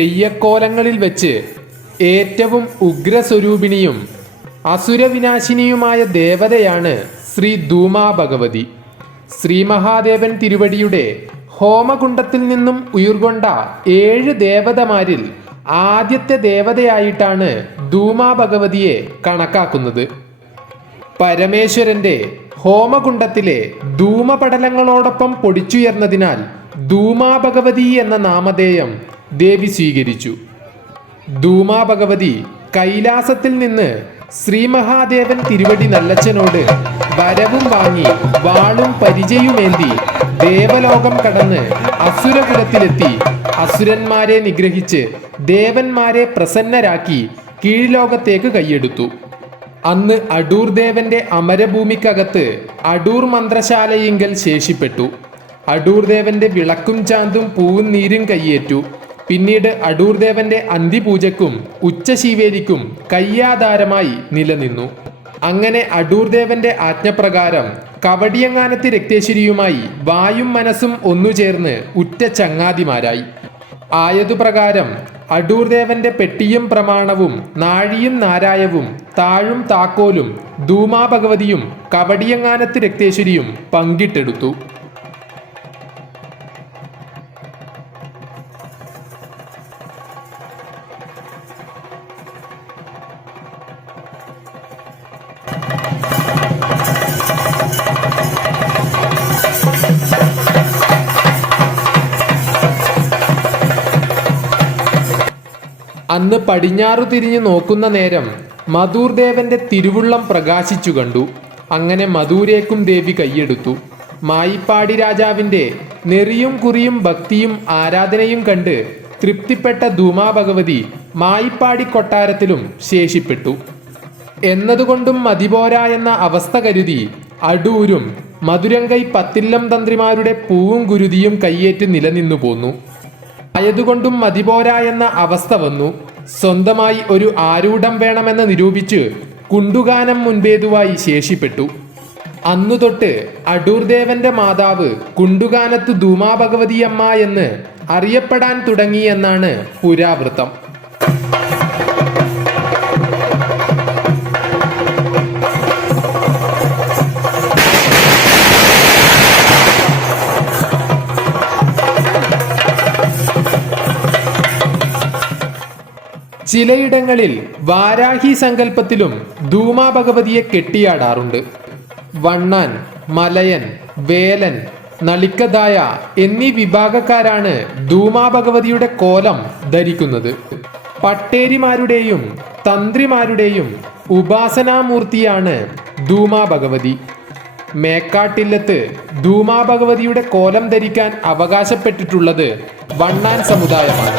തെയ്യക്കോലങ്ങളിൽ വെച്ച് ഏറ്റവും ഉഗ്രസ്വരൂപിണിയും അസുരവിനാശിനിയുമായ ദേവതയാണ് ശ്രീ ധൂമാ ഭഗവതി. ശ്രീ മഹാദേവൻ തിരുവടിയുടെ ഹോമകുണ്ടത്തിൽ നിന്നും ഉയർകൊണ്ട 7 ദേവതമാരിൽ ആദ്യത്തെ ദേവതയായിട്ടാണ് ധൂമാ ഭഗവതിയെ കണക്കാക്കുന്നത്. പരമേശ്വരന്റെ ഹോമകുണ്ടത്തിലെ ധൂമപടലങ്ങളോടൊപ്പം പൊടിച്ചുയർന്നതിനാൽ ധൂമാ ഭഗവതി എന്ന നാമധേയം ദേവി സ്വീകരിച്ചു. ധൂമാ ഭഗവതി കൈലാസത്തിൽ നിന്ന് ശ്രീ മഹാദേവൻ തിരുവടി നല്ലച്ചനോട് വരവും വാങ്ങി വാളും പരിചയുമേന്തി ദേവലോകം കടന്ന് അസുരകുലത്തിലെത്തി അസുരന്മാരെ നിഗ്രഹിച്ച് ദേവന്മാരെ പ്രസന്നരാക്കി കീഴ്ലോകത്തേക്ക് കൈയെടുത്തു. അന്ന് അടൂർ ദേവന്റെ അമരഭൂമിക്കകത്ത് അടൂർ മന്ത്രശാലയിങ്കൽ ശേഷിപ്പെട്ടു. അടൂർ ദേവന്റെ വിളക്കും ചാന്തും പൂവും നീരും കയ്യേറ്റു. പിന്നീട് അടൂർ ദേവന്റെ അന്തിപൂജക്കും ഉച്ചശീവേലിക്കും കയ്യാധാരമായി നിലനിന്നു. അങ്ങനെ അടൂർ ദേവന്റെ ആജ്ഞപ്രകാരം കവടിയങ്ങാനത്ത് രക്തേശ്വരിയുമായി വായും മനസ്സും ഒന്നുചേർന്ന് ഉറ്റ ചങ്ങാതിമാരായി. ആയതുപ്രകാരം അടൂർ ദേവന്റെ പെട്ടിയും പ്രമാണവും നാഴിയും നാരായവും താഴും താക്കോലും ധൂമാ ഭഗവതിയും കവടിയങ്ങാനത്ത് രക്തേശ്വരിയും പങ്കിട്ടെടുത്തു. അന്ന് പടിഞ്ഞാറു തിരിഞ്ഞു നോക്കുന്ന നേരം മധൂർ ദേവന്റെ തിരുവുള്ളം പ്രകാശിച്ചു കണ്ടു. അങ്ങനെ മധൂരേക്കും ദേവി കൈയെടുത്തു. മായിപ്പാടി രാജാവിൻ്റെ നെറിയും കുറിയും ഭക്തിയും ആരാധനയും കണ്ട് തൃപ്തിപ്പെട്ട ധൂമാ ഭഗവതി മായിപ്പാടി കൊട്ടാരത്തിലും ശേഷിപ്പെട്ടു. എന്നതുകൊണ്ടും മതിപോരാ എന്ന അവസ്ഥ കരുതി അടൂരും മധുരങ്കൈ പത്തില്ലം തന്ത്രിമാരുടെ പൂവും ഗുരുതിയും കയ്യേറ്റ് നിലനിന്നു പോന്നു. ആയതുകൊണ്ടും മതിപോരാ എന്ന അവസ്ഥ വന്നു. സ്വന്തമായി ഒരു ആരൂഢം വേണമെന്ന് നിരൂപിച്ച് കുണ്ടുകാനം മുൻപേതുവായി ശേഷിപ്പെട്ടു. അന്നു തൊട്ട് അടൂർ ദേവന്റെ മാതാവ് കുണ്ടുകാനത്ത് ധൂമാ ഭഗവതിയമ്മ എന്ന് അറിയപ്പെടാൻ തുടങ്ങി എന്നാണ് പുരാവൃത്തം. ചിലയിടങ്ങളിൽ വാരാഹി സങ്കല്പത്തിലും ധൂമാ ഭഗവതിയെ കെട്ടിയാടാറുണ്ട്. വണ്ണാൻ, മലയൻ, വേലൻ, നളിക്കദായ എന്നീ വിഭാഗക്കാരാണ് ധൂമാ ഭഗവതിയുടെ കോലം ധരിക്കുന്നത്. പട്ടേരിമാരുടെയും തന്ത്രിമാരുടെയും ഉപാസനാമൂർത്തിയാണ് ധൂമാ ഭഗവതി. മേക്കാട്ടില്ലത്ത് ധൂമാ ഭഗവതിയുടെ കോലം ധരിക്കാൻ അവകാശപ്പെട്ടിട്ടുള്ളത് വണ്ണാൻ സമുദായമാണ്.